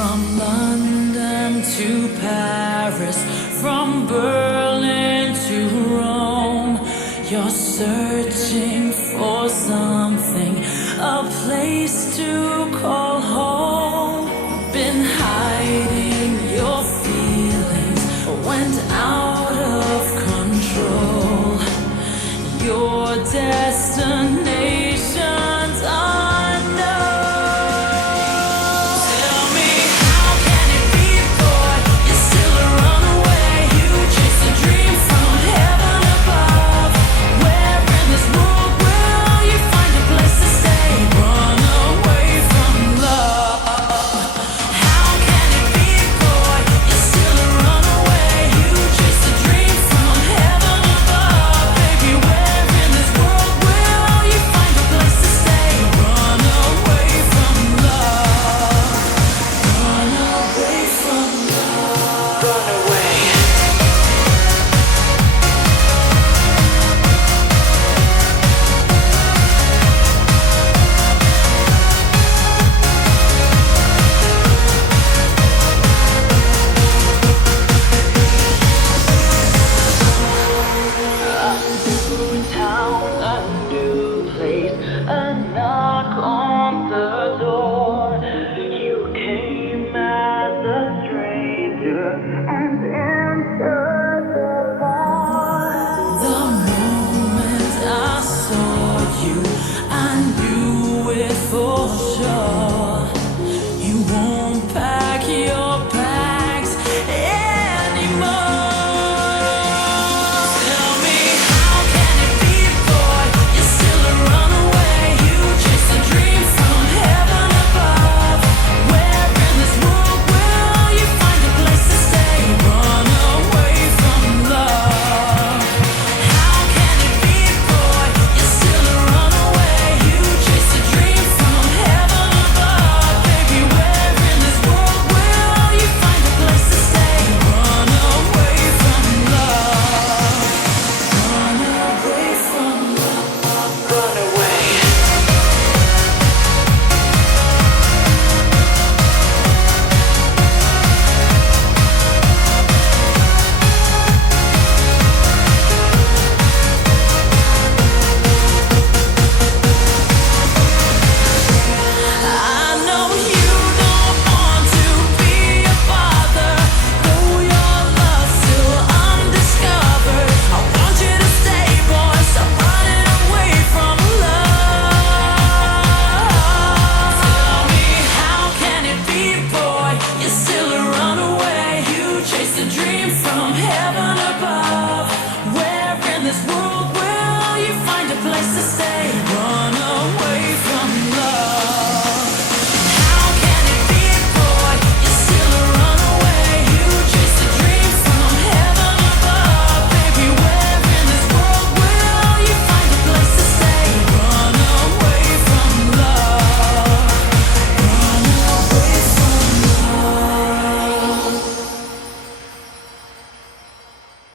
From London to Paris, from Berlin to Rome, you're searching for something, a place to call home. Been hiding your feelings, went out of control. Your destination's unknown. Tell me, how can it be, boy? You're still a runaway. You chase a dream from heaven above. Where in this world will you find a place to stay? Run away from love. How can it be, boy? You're still a runaway. You chase a dream from heaven above. Baby, where in this world will you find a place to stay? Run away from love. Run away from love. Run away. New town, a new place, a knock on the door. You came as a stranger and entered the bar. The moment I saw you, I knew it for sure. You won't pack your bags anymore. Tell me, how can it be, boy? You're still a runaway. You chase a dream from heaven above. Where in this world will you find a place to stay? Run away from love. How can it be, boy? You're still a runaway. You chase a dream from heaven above. Baby, where in this world will you find a place to stay? Run away from love. Run away from love. Run away. I know you don't want to be a father, though your love's still undiscovered. I want you to stay, boy, stop running away from love. Tell me, how can it be, boy? You're still a runaway. You chase a dream from heaven above. Where in this world will you find a place to stay?